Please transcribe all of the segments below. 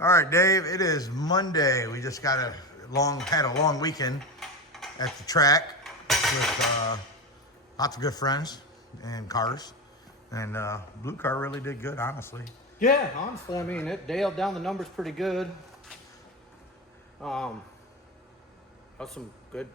All right, Dave, it is Monday. We just had a long weekend at the track with lots of good friends and cars. And Blue Car really did good, honestly. Yeah, honestly, I mean, it nailed down the numbers pretty good. That's some good.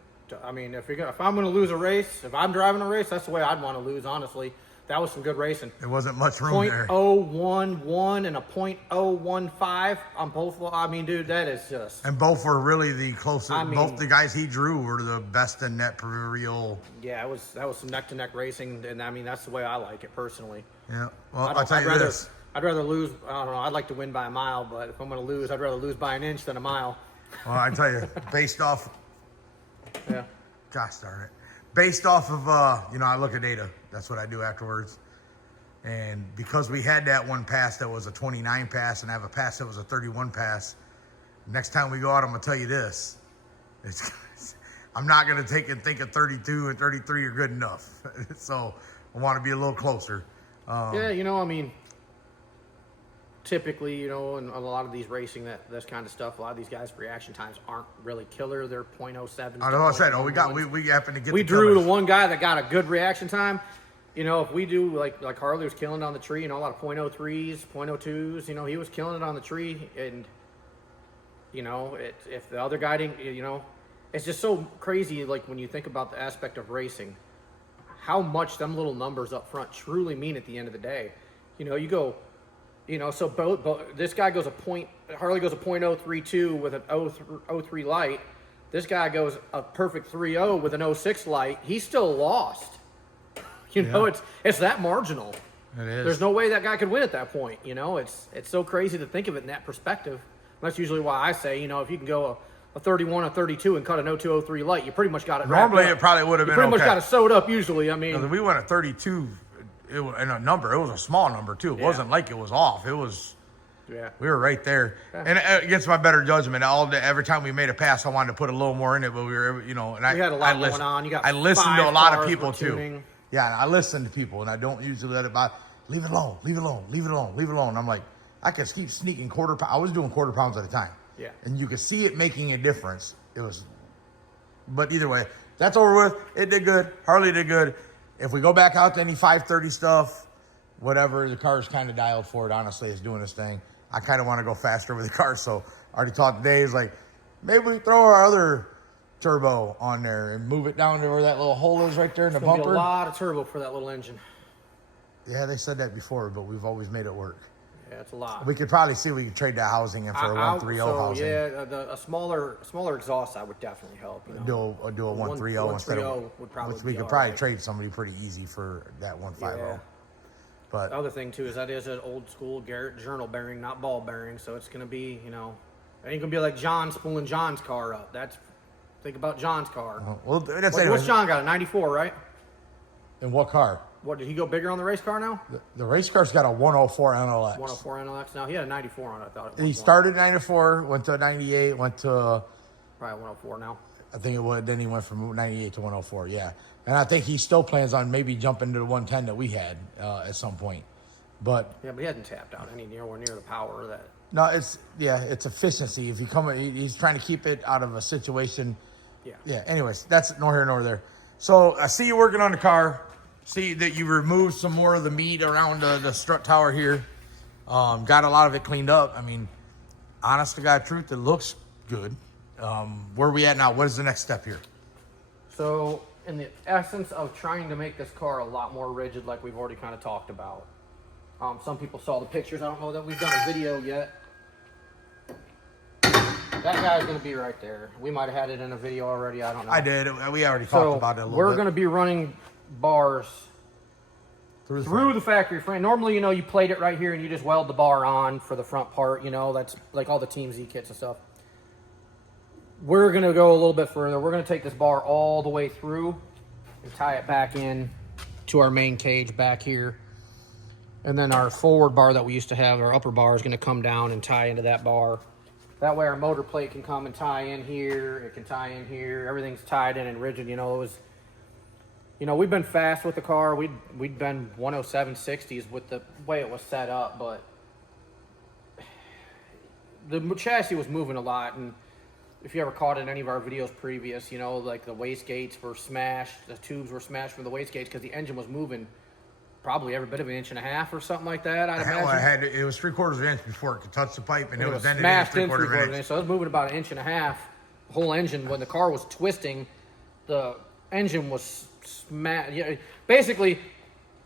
I mean, if I'm going to lose a race, if I'm driving a race, that's the way I'd want to lose. Honestly, that was some good racing. There wasn't much room there. 0.011 and a 0.015 on both. I mean, dude, that is just. And both were really the closest. I mean, both the guys he drew were the best in that real. Yeah, that was some neck to neck racing, and I mean that's the way I like it personally. Yeah. Well, I'll tell you this. I'd rather lose. I don't know. I'd like to win by a mile, but if I'm going to lose, I'd rather lose by an inch than a mile. Well, I tell you, based off. Yeah. Gosh darn it. Based off of, I look at data. That's what I do afterwards. And because we had that one pass that was a 29 pass and I have a pass that was a 31 pass, next time we go out, I'm going to tell you this. I'm not going to take and think of 32 and 33 are good enough. So I want to be a little closer. Yeah, I mean, typically, in a lot of these racing, this kind of stuff, a lot of these guys' reaction times aren't really killer. They're 0.07. I know what I said. We happen to get we drew the one guy that got a good reaction time. If we do, like Harley was killing it on the tree, a lot of 0.03s, 0.02s, he was killing it on the tree. And, if the other guy didn't, it's just so crazy, like, when you think about the aspect of racing, how much them little numbers up front truly mean at the end of the day. You go... so both this guy goes Harley goes a 0.032 with an 0.03 light. This guy goes a perfect 3.0 with an 0.06 light. He's still lost. It's that marginal. It is. There's no way that guy could win at that point. It's so crazy to think of it in that perspective. That's usually why I say, if you can go a 31, a 32 and cut an 0.2, 0.3 light, you pretty much got it. Normally it probably would have been pretty much got it sewed up usually. I mean, we went at 32. It was a small number too. It wasn't like it was off. It was, we were right there. Yeah. And against my better judgment, every time we made a pass, I wanted to put a little more in it, but we were, and we had a lot going on. I listened to a lot of people too. Yeah, I listen to people, and I don't usually let it by. Leave it alone. Leave it alone. Leave it alone. Leave it alone. I'm like, I could keep sneaking quarter pound. I was doing quarter pounds at a time. Yeah. And you could see it making a difference. But either way, that's over with. It did good. Harley did good. If we go back out to any 530 stuff, whatever, the car's kind of dialed for it, honestly, it's doing its thing. I kind of want to go faster with the car, so I already talked to Dave, like, maybe we throw our other turbo on there and move it down to where that little hole is right there in the bumper. Be a lot of turbo for that little engine. Yeah, they said that before, but we've always made it work. Yeah, it's a lot. We could probably see if we could trade that housing in for a 130 housing. Yeah, a smaller exhaust side would definitely help. Do a 130 instead of, would probably which we could probably trade somebody pretty easy for that 150. Yeah. But the other thing too is that is an old school Garrett journal bearing, not ball bearing. So it's gonna be, it ain't gonna be like John spooling John's car up. Think about John's car. Well, that's what's John got? A 94, right? And what car? What, did he go bigger on the race car now? The race car's got a 104 NLX. 104 NLX. Now he had a 94 on it, I thought. He started 94, went to 98, went to probably 104 now. I think it would. Then he went from 98 to 104. Yeah, and I think he still plans on maybe jumping to the 110 that we had at some point. But he hadn't tapped out anywhere near the power of that. No, it's efficiency. If you he's trying to keep it out of a situation. Yeah. Anyways, that's nor here nor there. So I see you working on the car. See that you removed some more of the meat around the strut tower here. Got a lot of it cleaned up. I mean, honest to God truth, it looks good. Where are we at now? What is the next step here? So in the essence of trying to make this car a lot more rigid, like we've already kind of talked about. Some people saw the pictures. I don't know that we've done a video yet. That guy's going to be right there. We might have had it in a video already. I don't know. I did. We already talked about it a little bit. We're going to be running bars through the factory frame. Normally, you plate it right here and you just weld the bar on for the front part. That's like all the Team Z kits and stuff. We're going to go a little bit further. We're going to take this bar all the way through and tie it back in to our main cage back here. And then our forward bar that we used to have, our upper bar, is going to come down and tie into that bar. That way our motor plate can come and tie in here. It can tie in here. Everything's tied in and rigid. We've been fast with the car. We'd been 107 60s with the way it was set up, but the chassis was moving a lot, and if you ever caught in any of our videos previous, you know, like the wastegates were smashed, the tubes were smashed from the wastegates because the engine was moving probably every bit of an inch and a half or something like that. I'd imagine. It was 3/4 of an inch before it could touch the pipe, and it was ended smashed in in 3/4 of an inch. So it was moving about an inch and a half. The whole engine, when the car was twisting, the engine was smashed. Yeah, basically,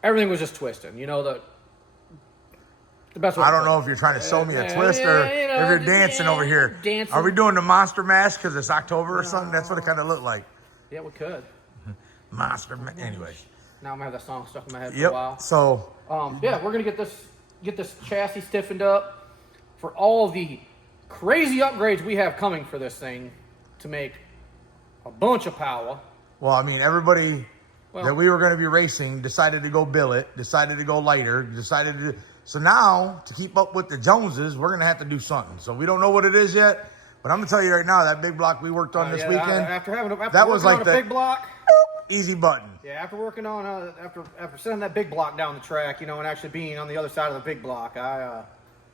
everything was just twisting. You know, the best way. I don't know if you're trying to sell me a twist or if you're dancing over here. Dancing. Are we doing the Monster Mash because it's October or something? That's what it kind of looked like. Yeah, we could. Monster Mash. Anyway. Now I'm gonna have that song stuck in my head for Yep. a while. So. Yeah, we're gonna get this chassis stiffened up for all the crazy upgrades we have coming for this thing to make a bunch of power. Well, I mean, everybody that we were going to be racing decided to go billet, decided to go lighter, decided to. So now, to keep up with the Joneses, we're going to have to do something. So we don't know what it is yet, but I'm going to tell you right now, that big block we worked on this weekend. After that was like the big block. Easy button. Yeah, after working on after sending that big block down the track, you know, and actually being on the other side of the big block, I'm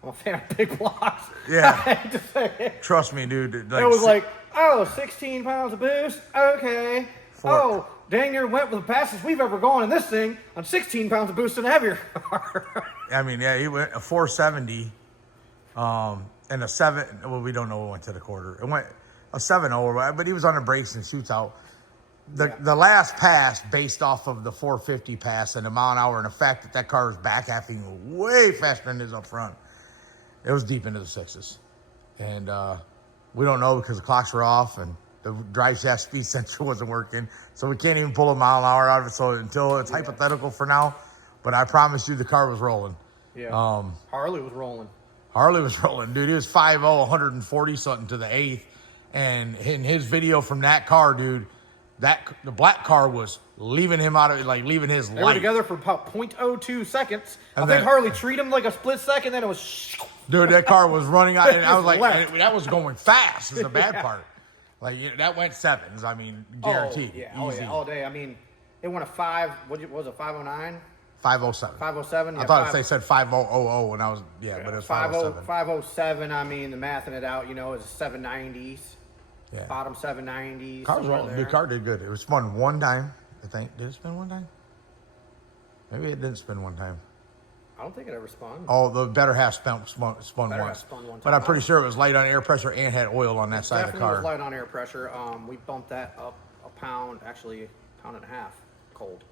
a fan of big blocks. Yeah. I hate to say it. Trust me, dude. It was like, 16 pounds of boost. Okay. Oh, dang near went with the fastest we've ever gone in this thing on 16 pounds of boost in a heavier car. I mean, yeah, he went a 470, and a 7. Well, we don't know what went to the quarter. It went a 7.0, but he was on the brakes and shoots out. The last pass, based off of the 450 pass and the mile an hour, and the fact that car was back halfing way faster than his up front, it was deep into the sixes. And we don't know because the clocks were off and the drive shaft speed sensor wasn't working. So we can't even pull a mile an hour out of it. So until it's hypothetical for now, but I promise you the car was rolling. Yeah. Harley was rolling. Harley was rolling, dude. He was 5.0, 140 something to the eighth. And in his video from that car, dude, the black car was leaving him out of leaving his light. They were together for about 0.02 seconds. I think Harley treated him like a split second, then it was. Dude, that car was running out, and I was like, that was going fast. Is the bad part. Like that went sevens. I mean, guaranteed. Easy. All day. I mean, it went a 5. What was it? 509. 507. 507. I thought they said 5000 when I was but it was 507. 507. I mean, the mathing it out, you know, is 790s. Yeah. Bottom 790s. The car did good. It was spun one time, I think. Did it spin one time? Maybe it didn't spin one time. I don't think it ever spun. Oh, the better half spun once. But I'm pretty sure it was light on air pressure and had oil on that side of the car. Definitely was light on air pressure. We bumped that up a pound, actually a pound and a half cold.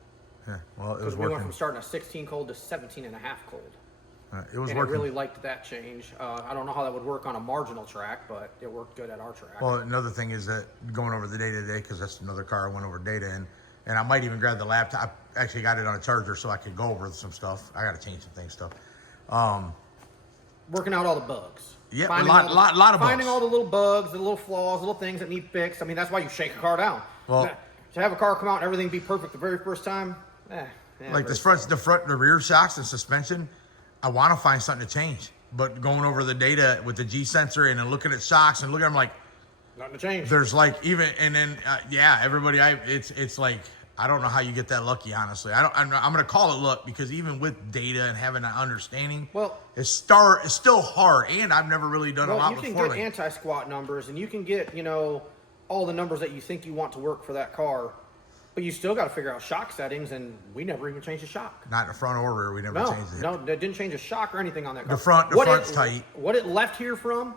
Yeah, well, it was working. We went from starting at 16 cold to 17 and a half cold. It was and working. I really liked that change. I don't know how that would work on a marginal track, but it worked good at our track. Well, another thing is that going over the data today, because that's another car I went over data in, and I might even grab the laptop. I actually got it on a charger so I could go over some stuff. I got to change some things, Working out all the bugs. Yeah, a lot of bugs. Finding all the little bugs, the little flaws, little things that need fixed. I mean, that's why you shake a car down. Well, to have a car come out and everything be perfect the very first time, like the rear shocks and suspension, I want to find something to change. But going over the data with the G sensor and then looking at shocks and looking at them like, nothing to change. There's everybody. It's like, I don't know how you get that lucky, honestly. I'm going to call it luck because even with data and having that understanding, it's still hard. And I've never really done a lot with you can get anti-squat numbers and you can get, all the numbers that you think you want to work for that car. But you still got to figure out shock settings, and we never even changed the shock. Not in the front or rear. We never changed it. No, they didn't change a shock or anything on that car. The front's tight. What it left here from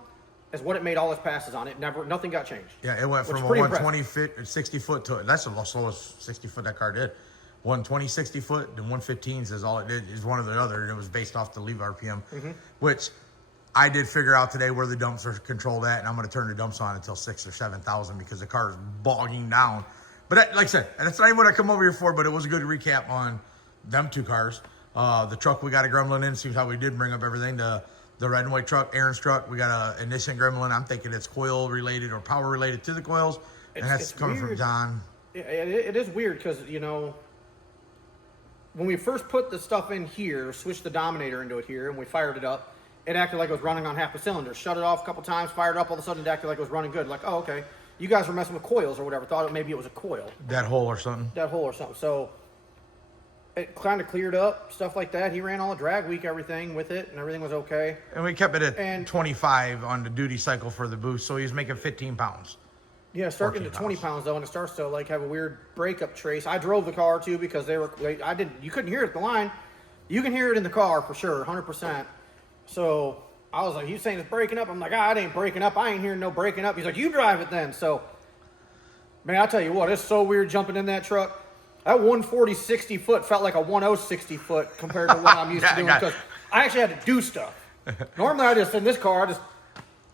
is what it made all its passes on. Nothing got changed. Yeah, it went from a 120 foot, 60 foot to that's the slowest 60 foot that car did. 120, 60 foot, and 115s is all it did. Is one or the other, and it was based off the leave RPM, which I did figure out today where the dumps are controlled at, and I'm going to turn the dumps on until 6,000 or 7,000 because the car is bogging down. But like I said, that's not even what I come over here for, but it was a good recap on them two cars. The truck we got a gremlin in, seems how we did bring up everything. The red and white truck, Aaron's truck, we got a ignition gremlin. I'm thinking it's coil related or power related to the coils. And that's coming from John. It is weird because, when we first put the stuff in here, switched the Dominator into it here, and we fired it up, it acted like it was running on half a cylinder. Shut it off a couple times, fired up, all of a sudden it acted like it was running good. Like, oh, okay. You guys were messing with coils or whatever. Thought maybe it was a coil. That hole or something. So it kind of cleared up, stuff like that. He ran all the drag week, everything with it, and everything was okay. And we kept it at 25 on the duty cycle for the boost, so he's making 15 pounds. Yeah, starting to 20 pounds though, and it starts to like have a weird breakup trace. I drove the car too because you couldn't hear it at the line. You can hear it in the car for sure, 100%. So I was like, he's saying it's breaking up. I'm like, it ain't breaking up. I ain't hearing no breaking up. He's like, you drive it then. So, man, I'll tell you what, it's so weird jumping in that truck. That 140 60 foot felt like a 10 60 foot compared to what I'm used to doing because I actually had to do stuff. Normally, I just in this car, I just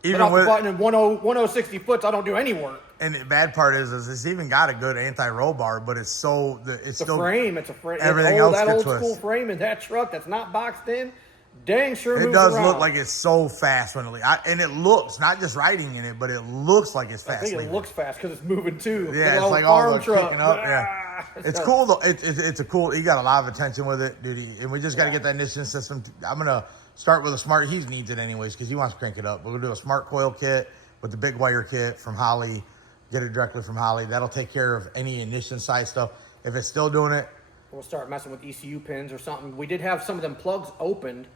put off the button and 10 60 foot. I don't do any work. And the bad part is it's even got a good anti-roll bar, but it's still frame. It's a frame. Everything else that gets old school frame in that truck that's not boxed in. Dang sure it moves does around. look like it's so fast when and it looks not just riding in it, but it looks like it's fast. I think it looks fast because it's moving too. Yeah, it's like all the kicking up. Yeah, it's cool though. It's a cool. He got a lot of attention with it, dude. And we just got to get that ignition system. I'm gonna start with a smart. He needs it anyways because he wants to crank it up. We'll do a smart coil kit with the big wire kit from Holly. Get it directly from Holly. That'll take care of any ignition side stuff. If it's still doing it, we'll start messing with ECU pins or something. We did have some of them plugs opened.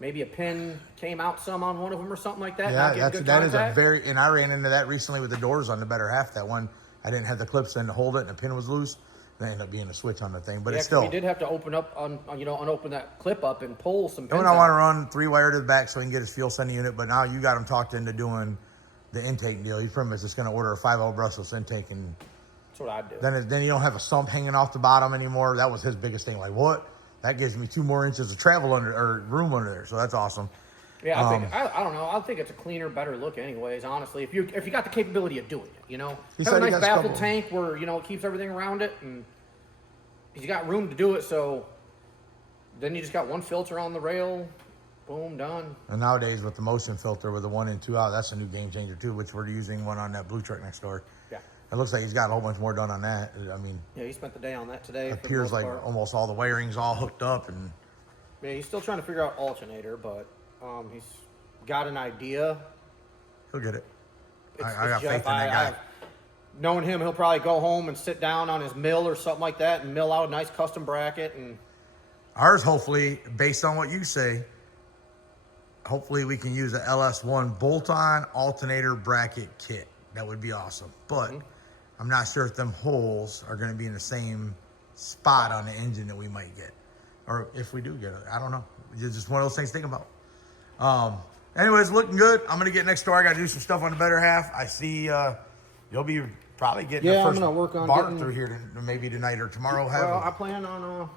Maybe a pin came out some on one of them or something like that. Yeah, that is a very, and I ran into that recently with the doors on the better half. That one, I didn't have the clips in to hold it and the pin was loose. There ended up being a switch on the thing, but it's still. We did have to open up, unopen that clip up and pull some pins. And I want to run 3-wire to the back so he can get his fuel sending unit, but now you got him talked into doing the intake deal. He's pretty much just going to order a 5.0 brushless intake, and that's what I'd do. Then you don't have a sump hanging off the bottom anymore. That was his biggest thing. Like, what? That gives me 2 more inches of travel room under there. So that's awesome. Yeah, I don't know. I think it's a cleaner, better look, anyways. Honestly, if you got the capability of doing it, have a nice baffle tank where it keeps everything around it, and he's got room to do it. So then you just got one filter on the rail. Boom, done. And nowadays with the motion filter with the 1 and 2 out, that's a new game changer too, which we're using one on that blue truck next door. Yeah. It looks like he's got a whole bunch more done on that. I mean, yeah, he spent the day on that today. It appears like almost all the wiring's all hooked up, and yeah, he's still trying to figure out alternator, but he's got an idea. He'll get it. I got faith in that guy. Knowing him, he'll probably go home and sit down on his mill or something like that and mill out a nice custom bracket. And ours, hopefully, based on what you say, hopefully we can use a LS1 bolt-on alternator bracket kit. That would be awesome. But I'm not sure if them holes are going to be in the same spot on the engine that we might get. Or if we do get it. I don't know. It's just one of those things to think about. Anyways, looking good. I'm going to get next door. I got to do some stuff on the better half. I see you'll be probably getting the first bar through here maybe tonight or tomorrow. Well, I plan on...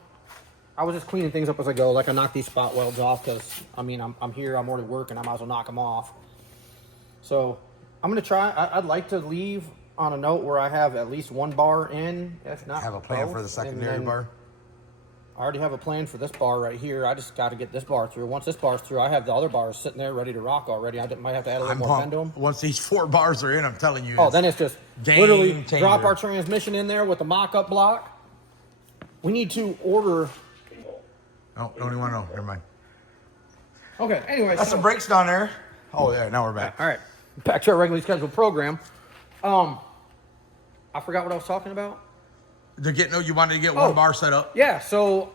I was just cleaning things up as I go. Like, I knocked these spot welds off because, I mean, I'm here. I'm already working. I might as well knock them off. So, I'm going to try. I'd like to leave on a note where I have at least 1 bar in, if not have a plan both, for the secondary bar? I already have a plan for this bar right here. I just got to get this bar through. Once this bar's through, I have the other bars sitting there ready to rock already. I might have to add a little more bend to them. Once these 4 bars are in, I'm telling you. Then it's just literally drop our transmission in there with the mock-up block. We need to order... Oh, don't even want to know. Never mind. Okay, anyway. That's some brakes down there. Oh, yeah, now we're back. All right. Back to our regularly scheduled program. I forgot what I was talking about. You wanted to get 1 bar set up? Yeah, so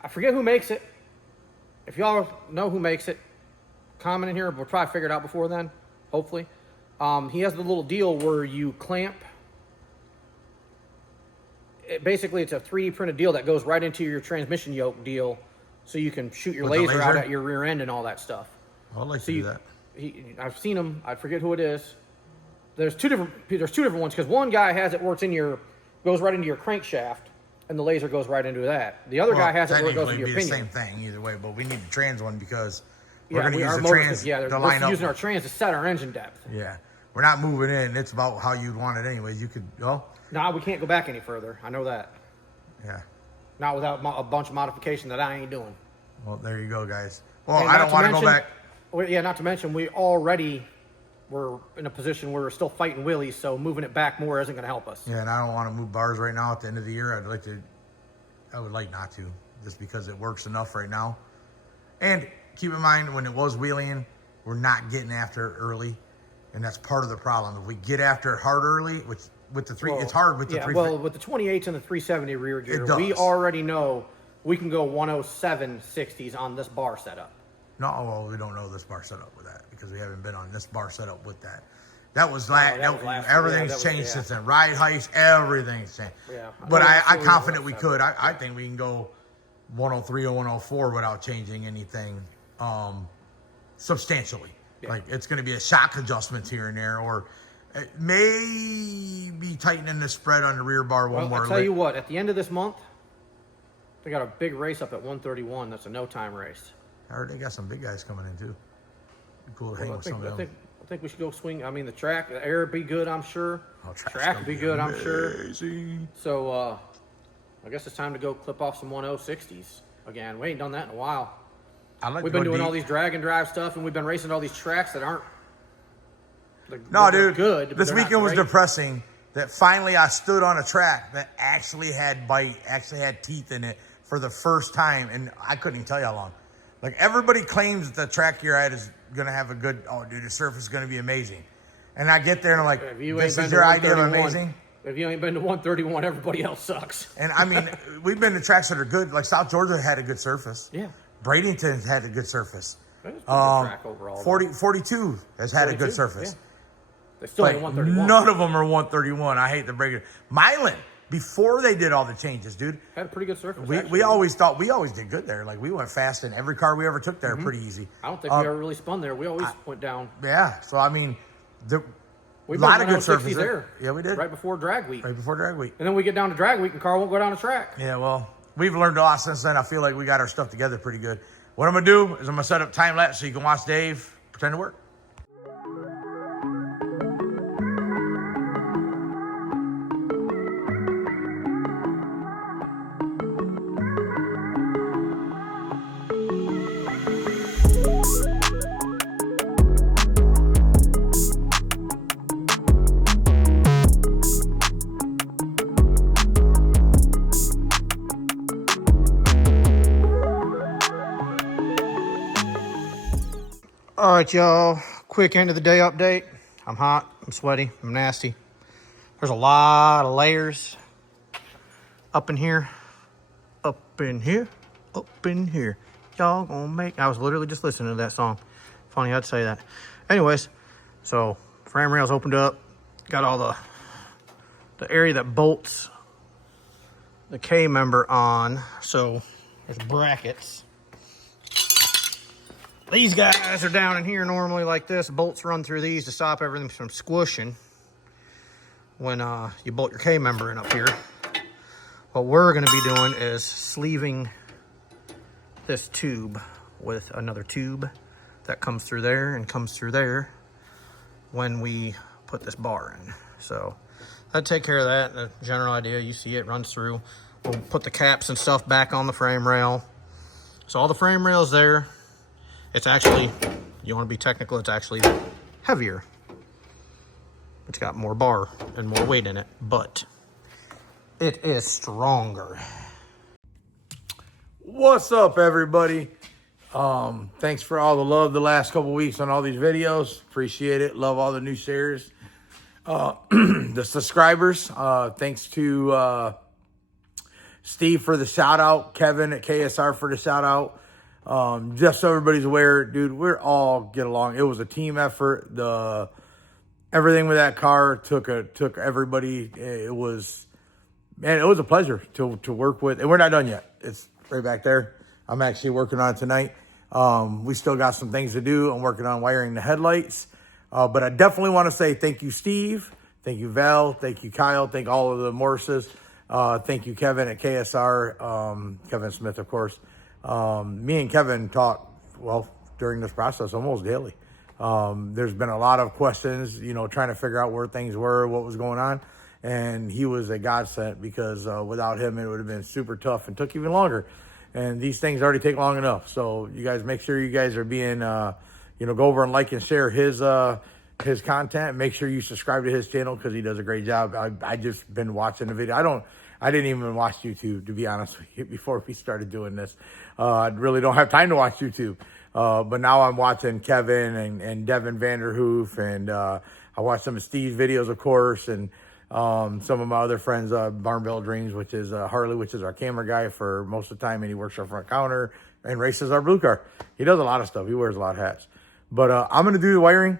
I forget who makes it. If y'all know who makes it, comment in here. We'll try to figure it out before then, hopefully. He has the little deal where you clamp. Basically, it's a 3D printed deal that goes right into your transmission yoke deal. So you can shoot your laser out at your rear end and all that stuff. I'd like to do that. I've seen them. I forget who it is. There's two different ones because one guy has it where it's goes right into your crankshaft, and the laser goes right into that. The other guy has it where it goes into your pinion. Same thing either way, but we need the trans one because we're going to use the trans to line up. Using our trans to set our engine depth. Yeah, we're not moving in. It's about how you'd want it anyways. You could No, we can't go back any further. I know that. Yeah. Not without a bunch of modification that I ain't doing. Well, there you go, guys. Well, I don't want to go back. Well, yeah, not to mention we already were in a position where we're still fighting wheelies, so moving it back more isn't going to help us. Yeah, and I don't want to move bars right now at the end of the year. I would like not to, just because it works enough right now. And keep in mind, when it was wheeling, we're not getting after it early, and that's part of the problem. If we get after it hard early, which with the 3, it's hard with the 3. Well, with the 28s and the 370 rear gear, we already know we can go 107 60s on this bar setup. No, well, we don't know this bar setup with that because we haven't been on this bar setup with that. That was last. Everything's changed since then. Ride heights, everything's changed. Yeah, but I'm confident we could. I think we can go 103 or 104 without changing anything substantially. Yeah. Like it's going to be a shock adjustments here and there, or it may be tightening the spread on the rear bar one more. I'll tell you what. At the end of this month, they got a big race up at 131. That's a no-time race. I heard they got some big guys coming in too. Be cool to hang with some of them. I think we should go swing. I mean, the air would be good, I'm sure. Track would be good, I'm sure. So, I guess it's time to go clip off some 1060s again. We ain't done that in a while. We've been doing all these drag and drive stuff, and we've been racing all these tracks that aren't. Dude, good. This weekend was depressing. That finally I stood on a track that actually had bite, actually had teeth in it for the first time, and I couldn't even tell you how long. Like everybody claims the track you're at is gonna have a good. Oh, dude, the surface is gonna be amazing. And I get there and I'm like, this is your idea of amazing. If you ain't been to 131, everybody else sucks. And I mean, we've been to tracks that are good. Like South Georgia had a good surface. Yeah. Bradenton had a good surface. Track overall. 42 has had a good surface. Yeah. They still ain't 131. None of them are 131. I hate to break it. Milan, before they did all the changes, dude, had a pretty good surface. We always thought we always did good there. Like we went fast in every car we ever took there, pretty easy. I don't think we ever really spun there. We always went down. Yeah. So I mean, we a lot of good 60s surfaces there. Yeah, we did. Right before drag week. Right before drag week. And then we get down to drag week and car won't go down the track. Yeah, well, we've learned a lot since then. I feel like we got our stuff together pretty good. What I'm going to do is I'm going to set up time lapse so you can watch Dave pretend to work. All right, y'all. Quick end of the day update. I'm hot. I'm sweaty. I'm nasty. There's a lot of layers up in here. Up in here. Up in here. Y'all gonna make... I was literally just listening to that song. Funny I'd say that. Anyways, so frame rails opened up. Got all the area that bolts the K member on. So there's brackets. These guys are down in here normally like this. Bolts run through these to stop everything from squishing when you bolt your K member in up here. What we're going to be doing is sleeving this tube with another tube that comes through there and comes through there when we put this bar in. So that'd take care of that. The general idea, you see it runs through. We'll put the caps and stuff back on the frame rail. So all the frame rail's there. It's actually, you want to be technical, it's actually heavier. It's got more bar and more weight in it, but it is stronger. What's up, everybody? Thanks for all the love the last couple weeks on all these videos. Appreciate it. Love all the new shares. The subscribers. Thanks to Steve for the shout out. Kevin at KSR for the shout out. Just so everybody's aware, dude, we're all get along. It was a team effort. Everything with that car took everybody. It was a pleasure to work with. And we're not done yet. It's right back there. I'm actually working on it tonight. We still got some things to do. I'm working on wiring the headlights. But I definitely want to say thank you, Steve. Thank you, Val. Thank you, Kyle. Thank all of the Morrises. Thank you, Kevin at KSR. Kevin Smith, of course. Me and Kevin talk, well, during this process almost daily. There's been a lot of questions, trying to figure out where things were, what was going on. And he was a godsend because without him, it would have been super tough and took even longer. And these things already take long enough. So you guys make sure you guys are being, go over and like and share his content. Make sure you subscribe to his channel because he does a great job. I just been watching the video. I didn't even watch YouTube, to be honest with you, before we started doing this. I really don't have time to watch YouTube. But now I'm watching Kevin and Devin Vanderhoof, and I watch some of Steve's videos, of course. And Some of my other friends, Barnbelt Dreams, which is Harley, which is our camera guy for most of the time, and he works our front counter and races our blue car. He does a lot of stuff. He wears a lot of hats. But I'm going to do the wiring.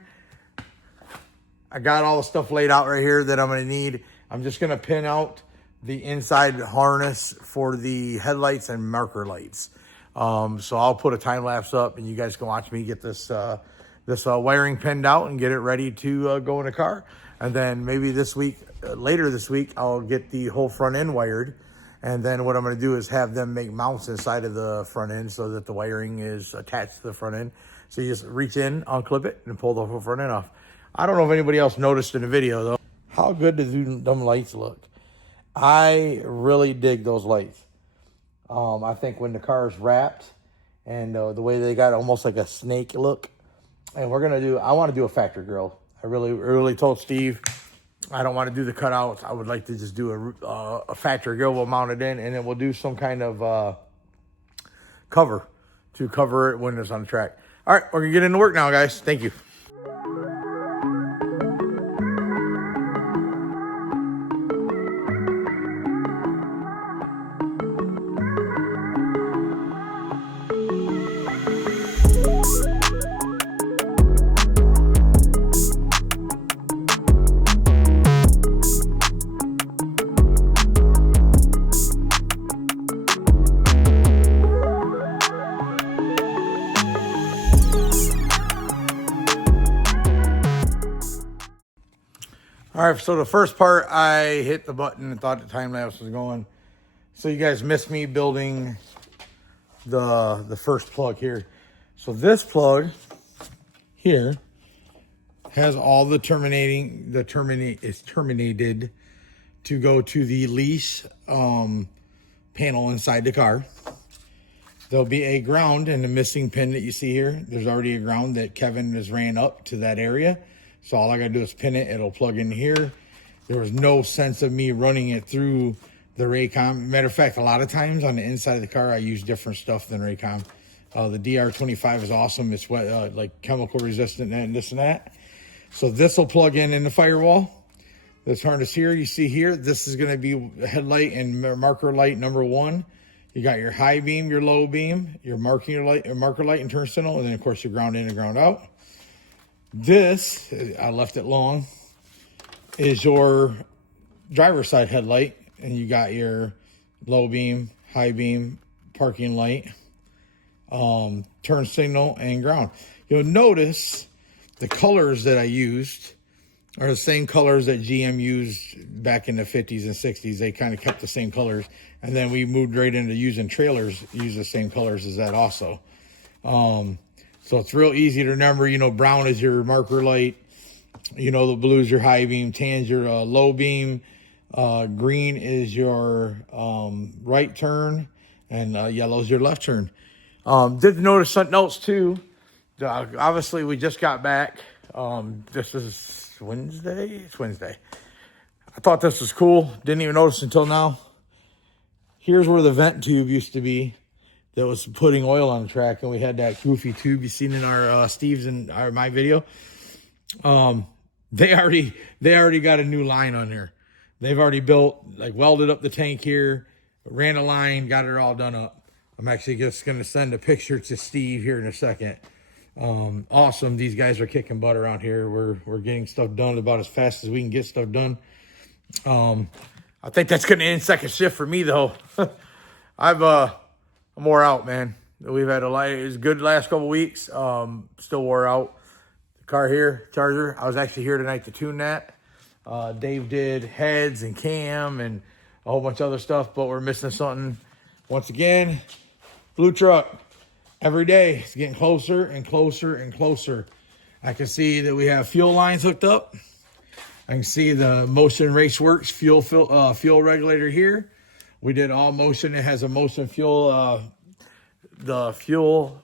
I got all the stuff laid out right here that I'm going to need. I'm just going to pin out the inside harness for the headlights and marker lights. So I'll put a time lapse up, and you guys can watch me get this wiring pinned out and get it ready to go in the car. And then maybe this week, later this week, I'll get the whole front end wired. And then what I'm going to do is have them make mounts inside of the front end so that the wiring is attached to the front end. So you just reach in, unclip it, and pull the whole front end off. I don't know if anybody else noticed in the video, though. How good do them lights look? I really dig those lights. I think when the car is wrapped and the way they got almost like a snake look. And I want to do a factory grill. I really told Steve I don't want to do the cutouts. I would like to just do a factory grill. We'll mount it in, and then we'll do some kind of cover to cover it when it's on the track. All right, we're going to get into work now, guys. Thank you. All right, so the first part, I hit the button and thought the time lapse was going. So you guys missed me building the first plug here. So this plug here has all the is terminated to go to the leash panel inside the car. There'll be a ground and the missing pin that you see here. There's already a ground that Kevin has ran up to that area. So all I gotta do is pin it, it'll plug in here. There was no sense of me running it through the Raycom. Matter of fact, a lot of times on the inside of the car, I use different stuff than Raycom. The DR25 is awesome. It's like chemical resistant and this and that. So this will plug in the firewall. This harness here, you see here, this is gonna be headlight and marker light number 1. You got your high beam, your low beam, your marker light and turn signal, and then of course your ground in and ground out. This, I left it long, is your driver's side headlight, and you got your low beam, high beam, parking light, turn signal, and ground. You'll notice the colors that I used are the same colors that GM used back in the 50s and 60s. They kind of kept the same colors, and then we moved right into using trailers, use the same colors as that also. So it's real easy to remember. You know, brown is your marker light. You know, the blue is your high beam. Tan's your low beam. Green is your right turn. And yellow is your left turn. Did notice something else too. Obviously, we just got back. This is Wednesday. It's Wednesday. I thought this was cool. Didn't even notice until now. Here's where the vent tube used to be. That was putting oil on the track, and we had that goofy tube you seen in our Steve's and my video. They already got a new line on there. They've already built, like, welded up the tank here, ran a line, got it all done up. I'm actually just going to send a picture to Steve here in a second. Awesome. These guys are kicking butt around here. We're getting stuff done about as fast as we can get stuff done. I think that's going to end second shift for me, though. I'm wore out, man. We've had it was good last couple weeks. Still wore out. The car here, Charger. I was actually here tonight to tune that. Dave did heads and cam and a whole bunch of other stuff, but we're missing something. Once again, blue truck. Every day, it's getting closer and closer and closer. I can see that we have fuel lines hooked up. I can see the Motion Raceworks fuel regulator here. We did all motion. It has a motion fuel, the fuel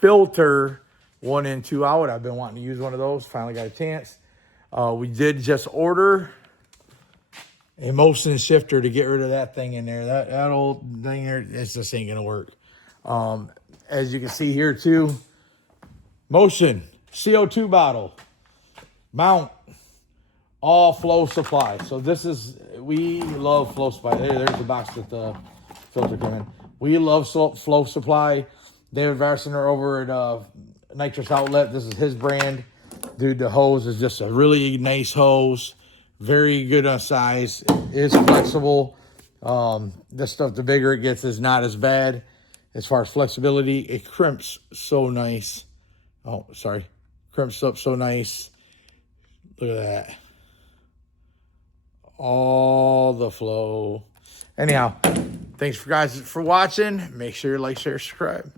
filter 1 in 2 out. I've been wanting to use one of those. Finally got a chance. We did just order a motion shifter to get rid of that thing in there. That old thing there, it just ain't gonna work. As you can see here too, motion, CO2 bottle, mount, all Flow Supply. So this is, we love Flow Supply. There's the box that the filter came in. We love Flow Supply. David Varsiner over at Nitrous Outlet. This is his brand. Dude, the hose is just a really nice hose. Very good on size. It's flexible. This stuff, the bigger it gets, is not as bad as far as flexibility. It crimps so nice. Oh, sorry. Crimps up so nice. Look at that. All the flow. Anyhow, thanks for guys for watching. Make sure you like, share, subscribe.